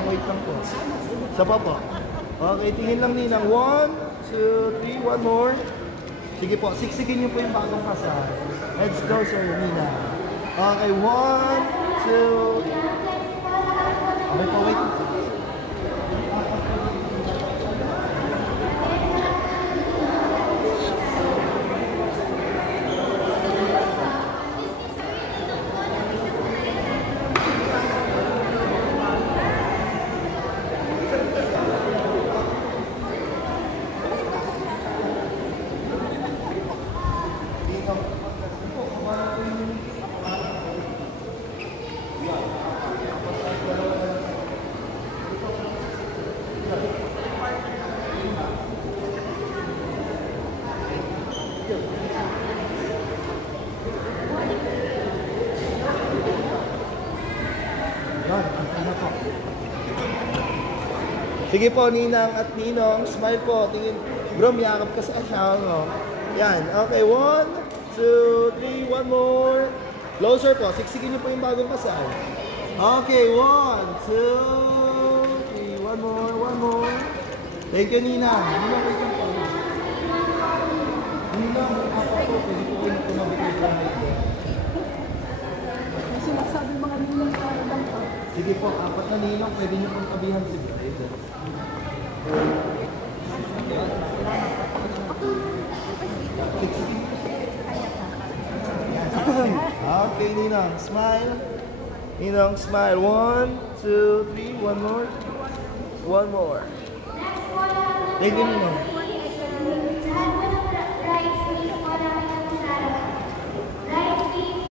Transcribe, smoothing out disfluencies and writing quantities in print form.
Ninang, wait lang po. Isa pa po. Okay, tingin lang Ninang. 1, 2, 3, one more. Sige po, siksikin niyo po yung bagong kasal. Heads closer, Ninang. Okay, 1, 2, okay po, wait. Sige po, Ninang at Ninong. Smile po. Tingin. Bro, miyakap ka sa asawa mo. Yan. Okay, 1, 2, 3, one more. Closer po. Siksikin niyo po yung bagong kasal. Okay, 1, 2, 3, one more. Thank you, Ninang. Ninang, wait lang po. Ninang, apa po. Pwede po kayo tumabit kayo po. Kasi magsabi mga ninong para lang po. Sige po, 4 na Ninong. Pwede niyo pong tabihan si Bride. Okay, Ninong, smile. Ninong, smile. 1, 2, 3, one more. One more. Thank you, Ninong.